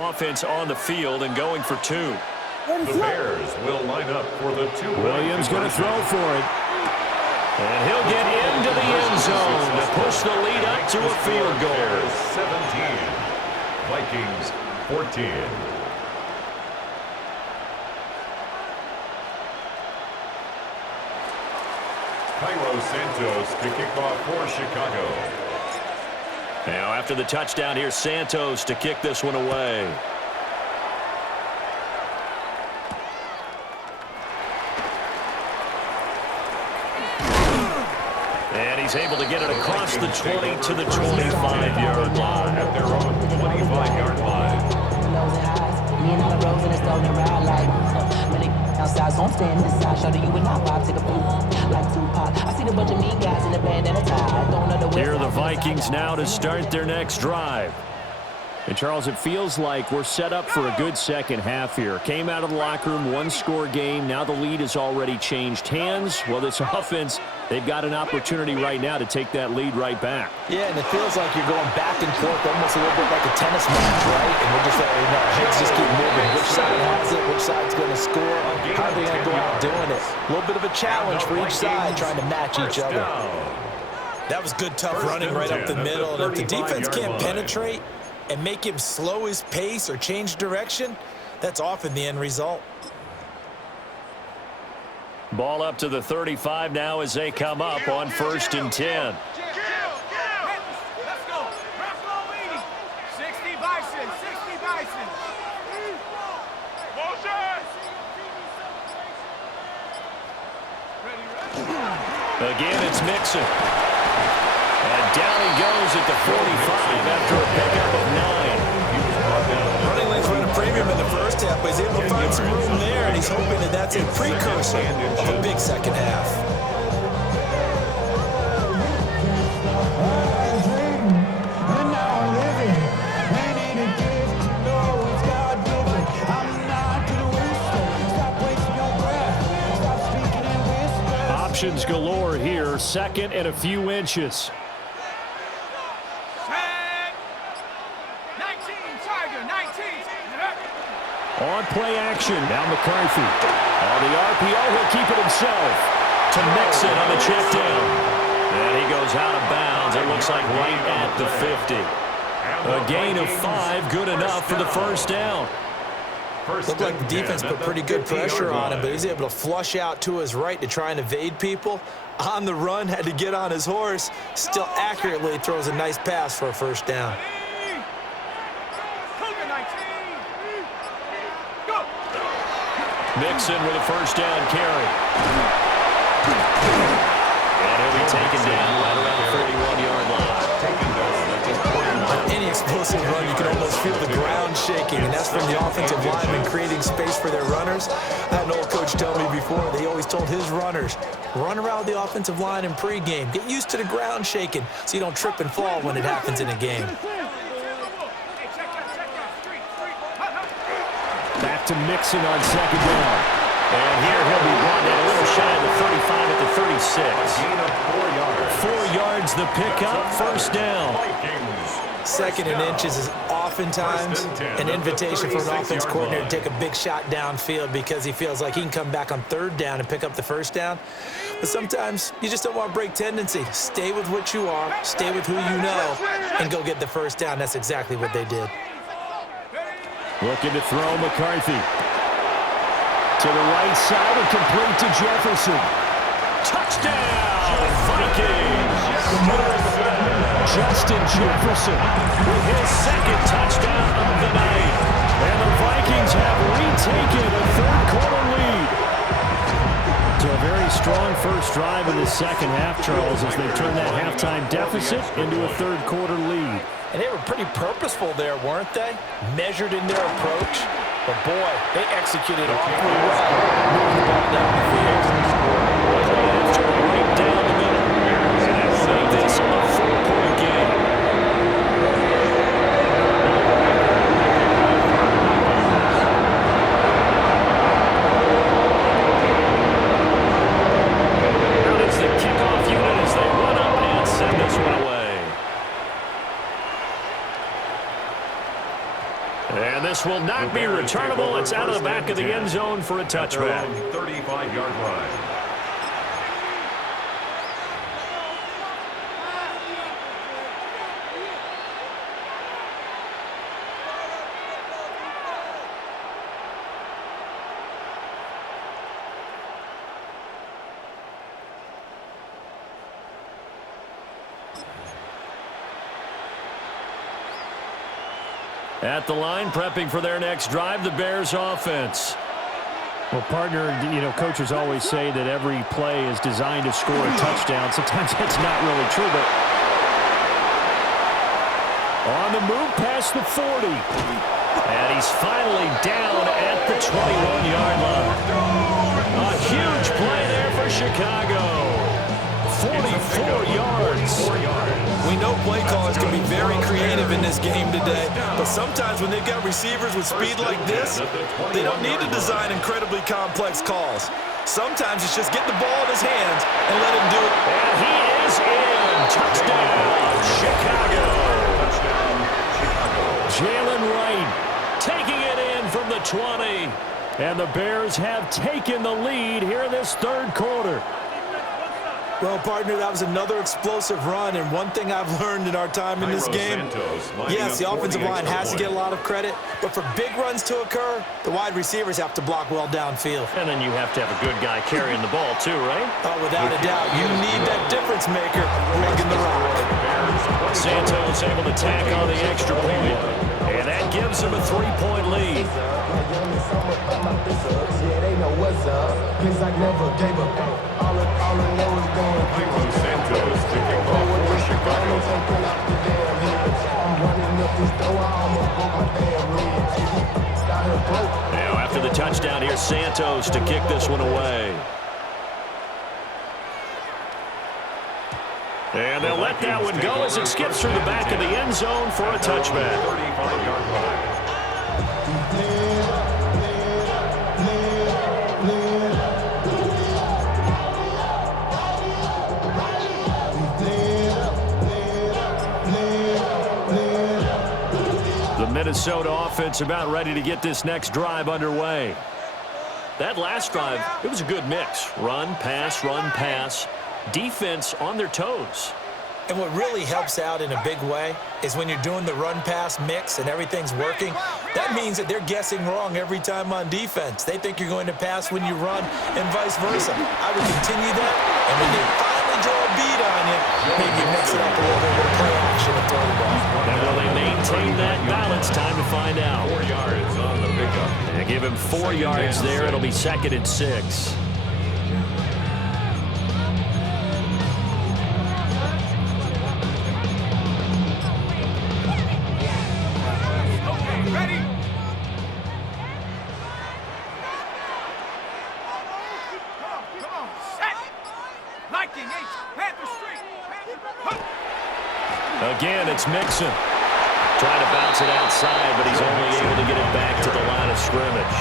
Offense on the field and going for two. The Bears will line up for the two. Williams going to throw for it. And he'll get into the end zone to push the lead up to a field goal. Bears 17, Vikings 14. Cairo Santos to kick off for Chicago. Now after the touchdown, here's Santos to kick this one away. And he's able to get it across the 20 to the 25-yard line. At their own 25-yard line. Outside, so I'm standing inside. Show you and I vibe, take a boom like Tupac. I see the bunch of mean guys in the band and a tie. Don't know the Here are the Vikings now to start their next drive. And, Charles, it feels like we're set up for a good second half here. Came out of the locker room, one-score game. Now the lead has already changed hands. Well, this offense, they've got an opportunity right now to take that lead right back. Yeah, and it feels like you're going back and forth almost a little bit like a tennis match, right? And we're just letting our heads just keep moving. Which side has it? Which side's going to score? How are they going to go out doing it? A little bit of a challenge for each side trying to match each other. That was good, tough running right up the middle. And if the defense can't penetrate and make him slow his pace or change direction, that's often the end result. Ball up to the 35 now as they come up on 1st and 10. Let's go. Let's go, 60 Bison, 60 Bison. Again, it's Mixon. And down he goes at the 45 after a pickup of 9. Running lanes were at a premium in the first half, but he's able to find some room there, and he's hoping that that's a precursor of a big second half. Options galore here. 2nd and a few inches. On play action. Now McCarthy. On the RPO, he'll keep it himself. To Mixon on the check down. And he goes out of bounds. It looks like right at the 50. A gain of 5, good enough for the first down. Looked like the defense put pretty good pressure on him, but he's able to flush out to his right to try and evade people. On the run, had to get on his horse. Still accurately throws a nice pass for a first down. Mixon with a first down carry. And he'll be taken down right around the 41-yard line. On any explosive run, you can almost feel the ground shaking, and that's from the offensive linemen creating space for their runners. I had an old coach tell me before, they always told his runners, run around the offensive line in pregame. Get used to the ground shaking so you don't trip and fall when it happens in a game. Back to Mixon on 2nd down. And here he'll be brought down a little shy of the 35 at the 36. 4 yards the pickup, first down. 2nd and inches is oftentimes an invitation for an offense coordinator to take a big shot downfield because he feels like he can come back on 3rd down and pick up the first down. But sometimes you just don't want to break tendency. Stay with what you are, stay with who you know, and go get the first down. That's exactly what they did. Looking to throw McCarthy. To the right side and complete to Jefferson. Touchdown, Vikings! Justin Jefferson With his 2nd touchdown of the night. And the Vikings have retaken a 3rd-quarter lead. So a very strong first drive in the second half, Charles, as they turn that halftime deficit into a 3rd-quarter lead. And they were pretty purposeful there, weren't they? Measured in their approach. But, boy, they executed awfully well. Moving the ball down the field. Right down the middle. And that will make this a 4-point game. Out is the kickoff unit as they run up and send this one away. And this This will not be returnable. It's out of the back of the end zone for a touchback. 35-yard line. At the line, prepping for their next drive, the Bears offense. Well, partner, coaches always say that every play is designed to score a touchdown. Sometimes that's not really true, but on the move past the 40. And he's finally down at the 21-yard line. A huge play there for Chicago. 44 yards. We know play callers can be very creative in this game today, but sometimes when they've got receivers with speed like this, they don't need to design incredibly complex calls. Sometimes it's just get the ball in his hands and let him do it. And he is in. Touchdown, Chicago. Jalen Wright taking it in from the 20. And the Bears have taken the lead here in this third quarter. Well, partner, that was another explosive run, and one thing I've learned in our time in this game, yes, the offensive line has to get a lot of credit, but for big runs to occur, the wide receivers have to block well downfield. And then you have to have a good guy carrying the ball too, right? Oh, without a doubt. You need that difference maker lugging the rock. Santos able to tack on the extra point, and that gives him a 3-point lead. Santos to kick off for Chicago. Now after the touchdown, here's Santos to kick this one away. And they'll let that one go as it skips through the back of the end zone for a touchback. 35-yard line. The Minnesota offense about ready to get this next drive underway. That last drive, it was a good mix. Run, pass, defense on their toes. And what really helps out in a big way is when you're doing the run-pass mix and everything's working, that means that they're guessing wrong every time on defense. They think you're going to pass when you run and vice versa. I would continue that, and when they finally draw a beat on you, maybe you mix it up a little bit with play action and throw the ball. And will they maintain that balance? Time to find out. 4 yards on the pickup. They give him 4 yards there. It'll be 2nd and 6. Again, it's Mixon. Trying to bounce it outside, but he's only able to get it back to the line of scrimmage.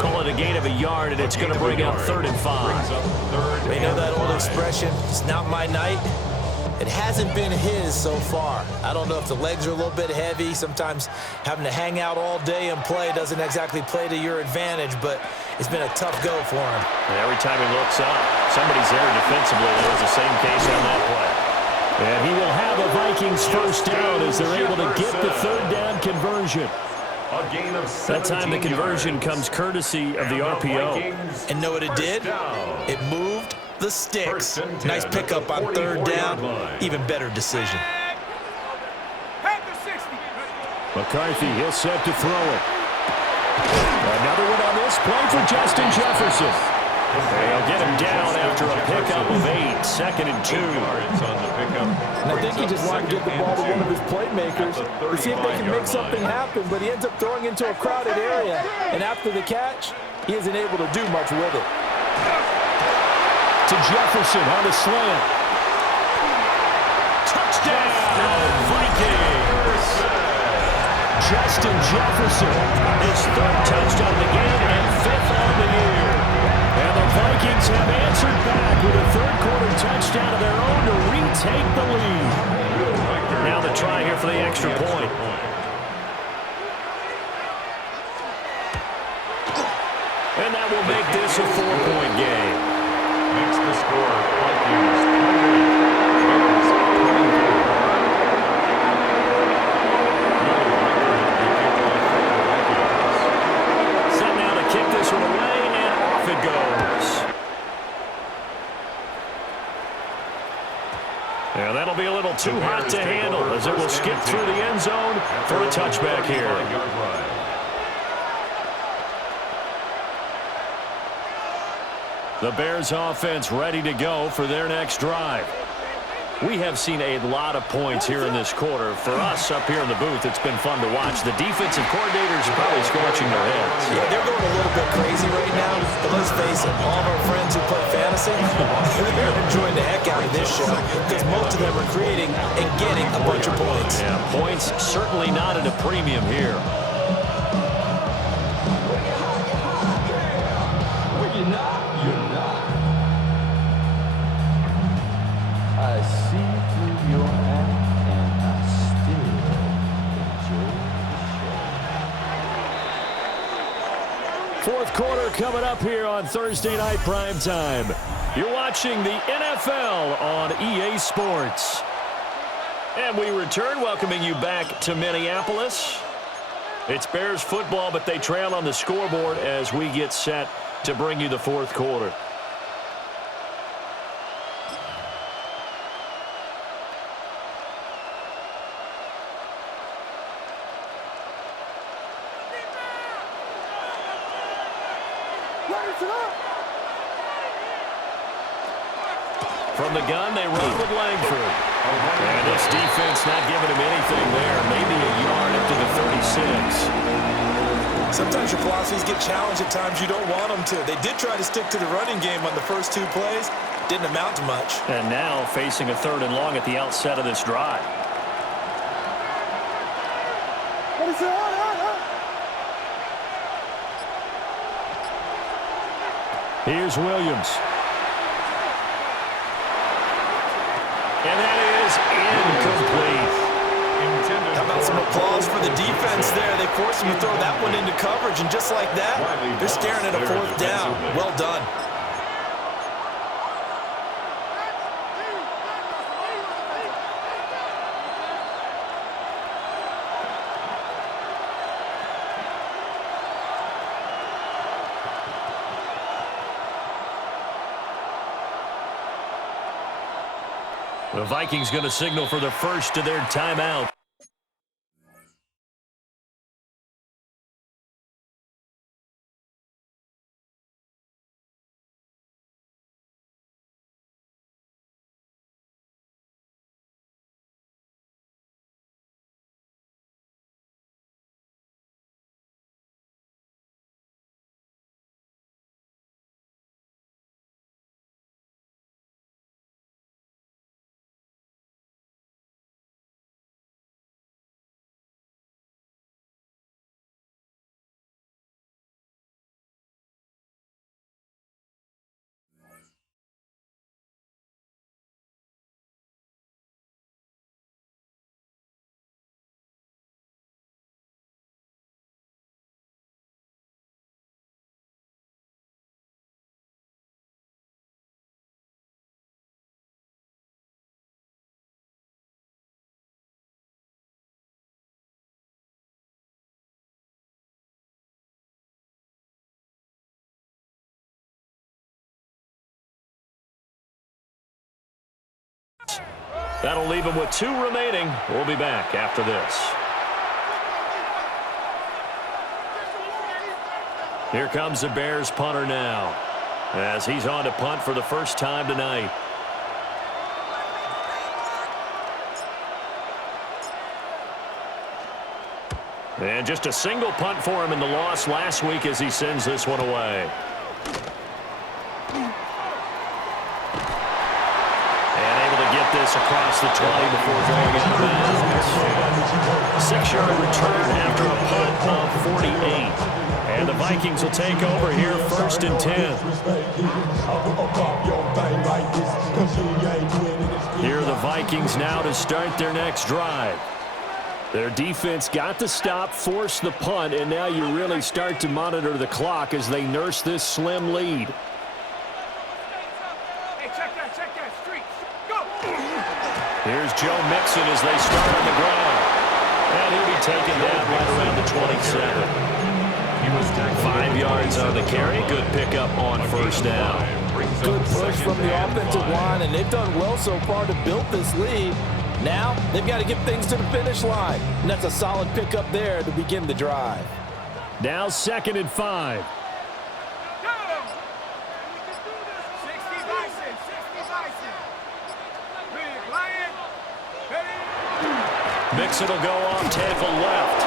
Call it a gain of a yard, and it's going to bring up 3rd and 5. You know that old expression, it's not my night? It hasn't been his so far. I don't know if the legs are a little bit heavy. Sometimes having to hang out all day and play doesn't exactly play to your advantage, but it's been a tough go for him. And every time he looks up, somebody's there defensively. That was the same case on that play. And he will have a Vikings first down as they're able to get the 3rd down conversion. That time the conversion comes courtesy of the RPO. And know what it did? It moved the sticks. Nice pickup on 3rd down. Even better decision. McCarthy, he'll set to throw it. Another one on this play for Justin Jefferson. They'll get him down after a pickup of 8, 2nd and 2. And I think he just wanted to get the ball to one of his playmakers to see if they can make something happen, but he ends up throwing into a crowded area, and after the catch, he isn't able to do much with it. To Jefferson on the slant. Touchdown, Vikings! Justin Jefferson, his 3rd touchdown of the game and 5th on the year. And the Vikings have answered back with a 3rd quarter touchdown of their own to retake the lead. Now the try here for the extra point. And that will make this a 4-point game. Makes the score Vikings 28, Bears 24. Set now to kick this one away, and off it goes. Yeah, that'll be a little too hot to handle as it will skip through the end zone for a touchback here. The Bears offense ready to go for their next drive. We have seen a lot of points here in this quarter. For us up here in the booth, it's been fun to watch. The defensive coordinators probably scratching their heads. Yeah, they're going a little bit crazy right now. But let's face it, all of our friends who play fantasy, they're enjoying the heck out of this show because most of them are creating and getting a bunch of points. Yeah, points certainly not at a premium here. I see through your act and I still enjoy the show. Fourth quarter coming up here on Thursday Night Primetime. You're watching the NFL on EA Sports. And we return, welcoming you back to Minneapolis. It's Bears football, but they trail on the scoreboard as we get set to bring you the fourth quarter. From the gun, they run with Langford. And this defense not giving him anything there. Maybe a yard up to the 36. Sometimes your philosophies get challenged at times you don't want them to. They did try to stick to the running game on the first two plays. Didn't amount to much. And now facing a 3rd and long at the outset of this drive. Here's Williams. And that is incomplete. How about some applause for the defense there? They forced him to throw that one into coverage, and just like that, they're staring at a 4th down. Well done. The Vikings going to signal for the first of their timeout. That'll leave him with 2 remaining. We'll be back after this. Here comes the Bears punter now, as he's on to punt for the first time tonight. And just a single punt for him in the loss last week as he sends this one away. Get this across the 20 before going out of bounds. 6-yard return after a punt of 48. And the Vikings will take over here 1st and 10. Here are the Vikings now to start their next drive. Their defense got the stop, forced the punt, and now you really start to monitor the clock as they nurse this slim lead. Hey, check that. Street. Go! Here's Joe Mixon as they start on the ground. And he'll be taken down right around the 27. He was tackled 5 yards on the carry. Good pickup on first down. Good push from the offensive line, and they've done well so far to build this lead. Now, they've got to get things to the finish line, and that's a solid pickup there to begin the drive. Now 2nd and 5. Go! 60 Bison. Big Lion. Ready? Mixon will go off tackle left.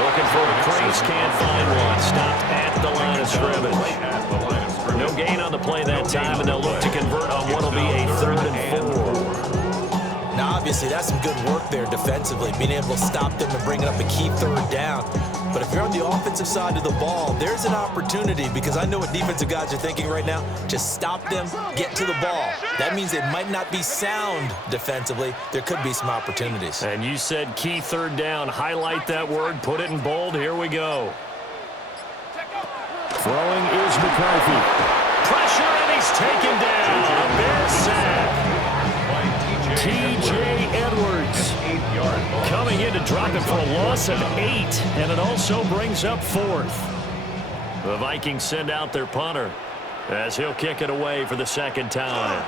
Looking for a crease, can't find one. Stopped at the line of scrimmage. No gain on the play that time, and they'll look to convert on what will be a 3rd and 4. Now, obviously, that's some good work there defensively, being able to stop them and bring up a key 3rd down. But if you're on the offensive side of the ball, there's an opportunity, because I know what defensive guys are thinking right now. Just stop them, get to the ball. That means it might not be sound defensively. There could be some opportunities. And you said key 3rd down. Highlight that word, put it in bold. Here we go. Throwing is McCarthy. Pressure, and he's taken down. A Bear sack. T.J. Edwards coming in to drop it for a loss of 8, and it also brings up 4th. The Vikings send out their punter as he'll kick it away for the 2nd time.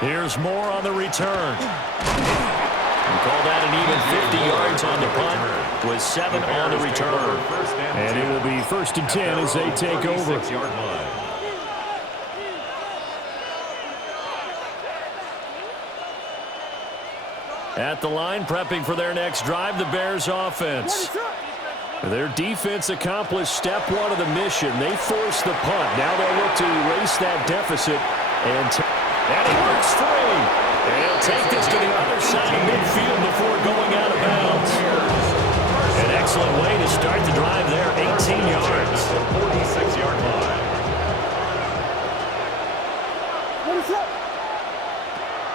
Here's Moore on the return. We call that an even 50 yards on the punt with 7 on the return. And it will be 1st and 10 as they take over. At the line, prepping for their next drive, the Bears offense. Their defense accomplished step 1 of the mission. They forced the punt. Now they'll look to erase that deficit. And he works free. And he'll take this to the other side of midfield before going out of bounds. An excellent way to start the drive there, 18 yards. 46-yard line.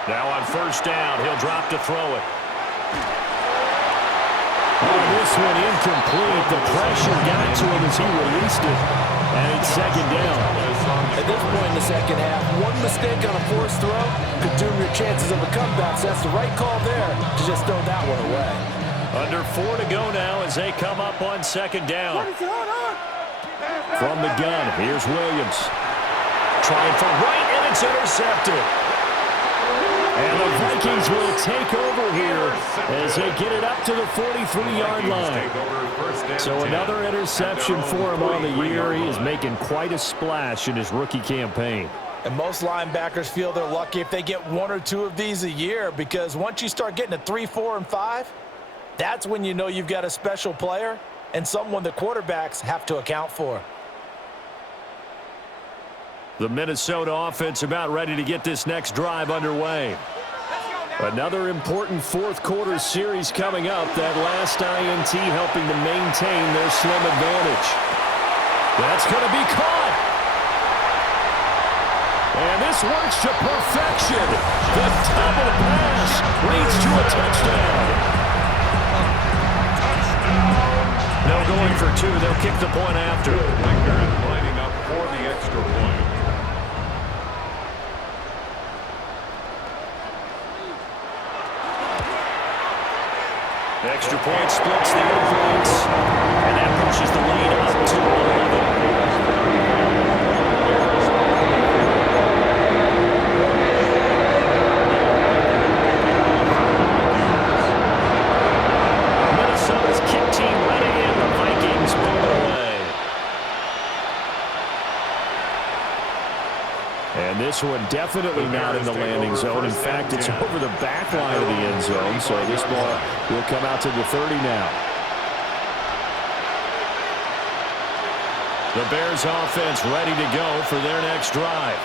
Now on first down, he'll drop to throw it. Oh, this one incomplete. The pressure got to him as he released it. And it's 2nd down. At this point in the 2nd half, one mistake on a forced throw could doom your chances of a comeback. So that's the right call there to just throw that one away. Under 4 to go now as they come up on 2nd down. From the gun, here's Williams. Trying for right, and it's intercepted. And the Vikings will take over here as they get it up to the 43-yard line. So another interception for him on the year. He is making quite a splash in his rookie campaign. And most linebackers feel they're lucky if they get 1 or 2 of these a year, because once you start getting to 3, 4, and 5, that's when you know you've got a special player and someone the quarterbacks have to account for. The Minnesota offense about ready to get this next drive underway. Another important 4th quarter series coming up. That last INT helping to maintain their slim advantage. That's going to be caught. And this works to perfection. The double pass leads to a touchdown. No going for 2. They'll kick the point after. Lining up for the extra point. Extra point splits the offense, and that pushes the lead up to 11. Minnesota's kick team ready, and the Vikings move it away. And this one definitely not in the landing zone. In fact, it's over the back line of the end zone, so this ball will come out to the 30 now. The Bears offense ready to go for their next drive.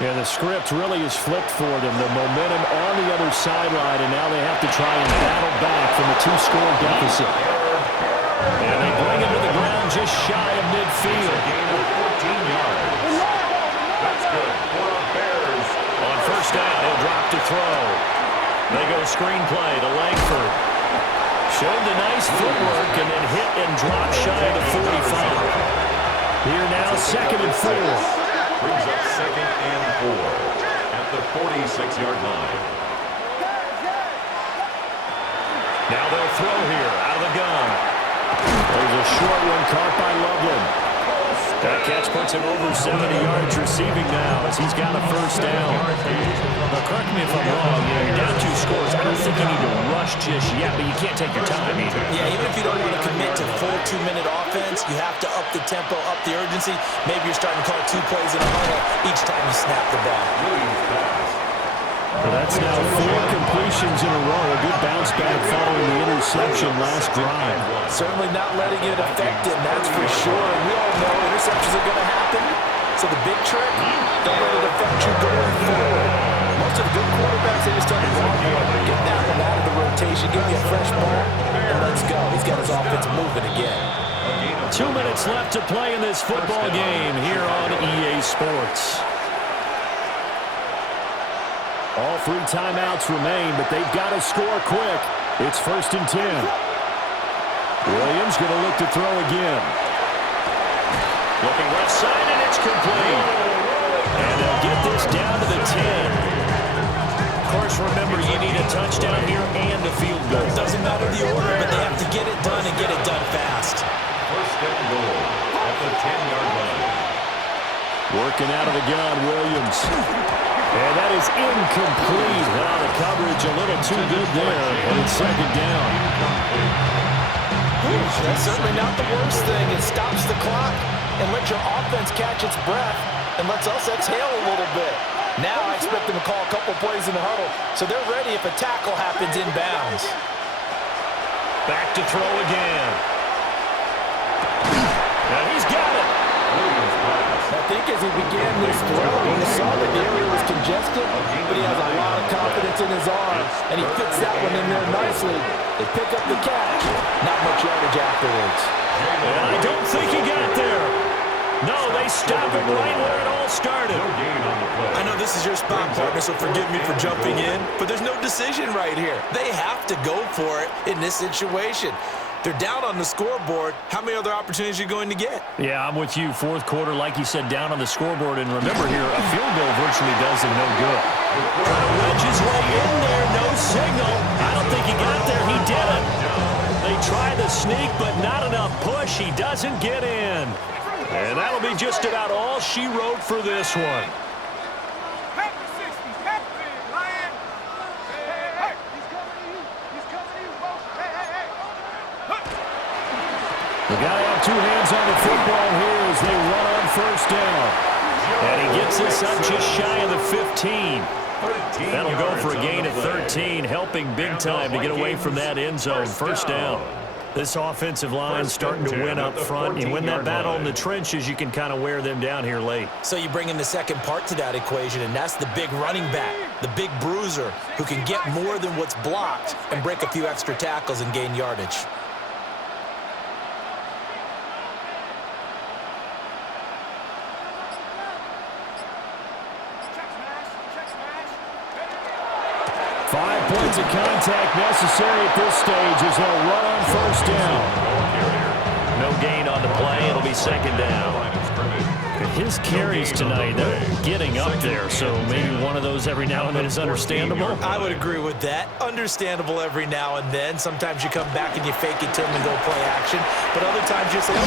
Yeah, the script really is flipped for them. The momentum on the other sideline, and now they have to try and battle back from a 2-score deficit. And they bring it to the ground just shy of midfield. 14 yards. That's good for the Bears. On 1st throw. They go screenplay to Langford. Showed the nice footwork and then hit and drop shy of the 45. Here now, 2nd and 4. Brings up 2nd and 4 at the 46-yard line. Now they'll throw here out of the gun. There's a short one caught by Loveland. That catch puts him over 70 yards receiving now as he's got a first down. Now, correct me if I'm wrong, you're down 2 scores. I don't think you need to rush just yet, but you can't take your time either. Yeah, even if you don't want to commit to full 2-minute offense, you have to up the tempo, up the urgency. Maybe you're starting to call 2 plays in a huddle each time you snap the ball. Well, that's now 4 completions in a row. A good bounce back following the interception last drive. Certainly not letting it affect him, that's for sure. And we all know interceptions are going to happen. So the big trick, don't let it affect you going forward. Most of the good quarterbacks, they just tell the ball boy, get that one out of the rotation, give me a fresh ball, and let's go. He's got his offense moving again. 2 minutes left to play in this football game here on EA Sports. All 3 timeouts remain, but they've got to score quick. It's 1st and 10. Williams going to look to throw again. Looking left side, and it's complete. And they'll get this down to the 10. Of course, remember, you need a touchdown here and a field goal. It doesn't matter the order, but they have to get it done and get it done fast. 1st and goal at the 10-yard line. Working out of the gun, Williams. And that is incomplete. Well, the coverage a little too good there, and it's 2nd down. That's certainly not the worst thing. It stops the clock and lets your offense catch its breath and lets us exhale a little bit. Now I expect them to call a couple plays in the huddle, so they're ready if a tackle happens inbounds. Back to throw again. And he's got it. I think as he began this throw, he saw that the area was congested, but he has a lot of confidence in his arm, and he fits that one in there nicely. They pick up the catch. Not much yardage afterwards. And I don't think he got there. No, they stop him right where it all started. I know this is your spot, partner, so forgive me for jumping in, but there's no decision right here. They have to go for it in this situation. They're down on the scoreboard. How many other opportunities are you going to get? Yeah, I'm with you. 4th quarter, like you said, down on the scoreboard. And remember here, a field goal virtually does him no good. Trying to wedge his way in there. No signal. I don't think he got there. He didn't. They try the sneak, but not enough push. He doesn't get in. And that'll be just about all she wrote for this one. The guy have 2 hands on the football here as they run on 1st down. And he gets this up just shy of the 15. That'll go for a gain of 13, helping big time to get away from that end zone. 1st down. This offensive line starting to win up front. You win that battle in the trenches, you can kind of wear them down here late. So you bring in the second part to that equation, and that's the big running back, the big bruiser, who can get more than what's blocked and break a few extra tackles and gain yardage. Points of contact necessary at this stage as they'll run on 1st down. No gain on the play. It'll be 2nd down. His carries tonight, they're getting up there, so maybe one of those every now and then is understandable. I would agree with that. Understandable every now and then. Sometimes you come back and you fake it to him and go play action, but other times you say,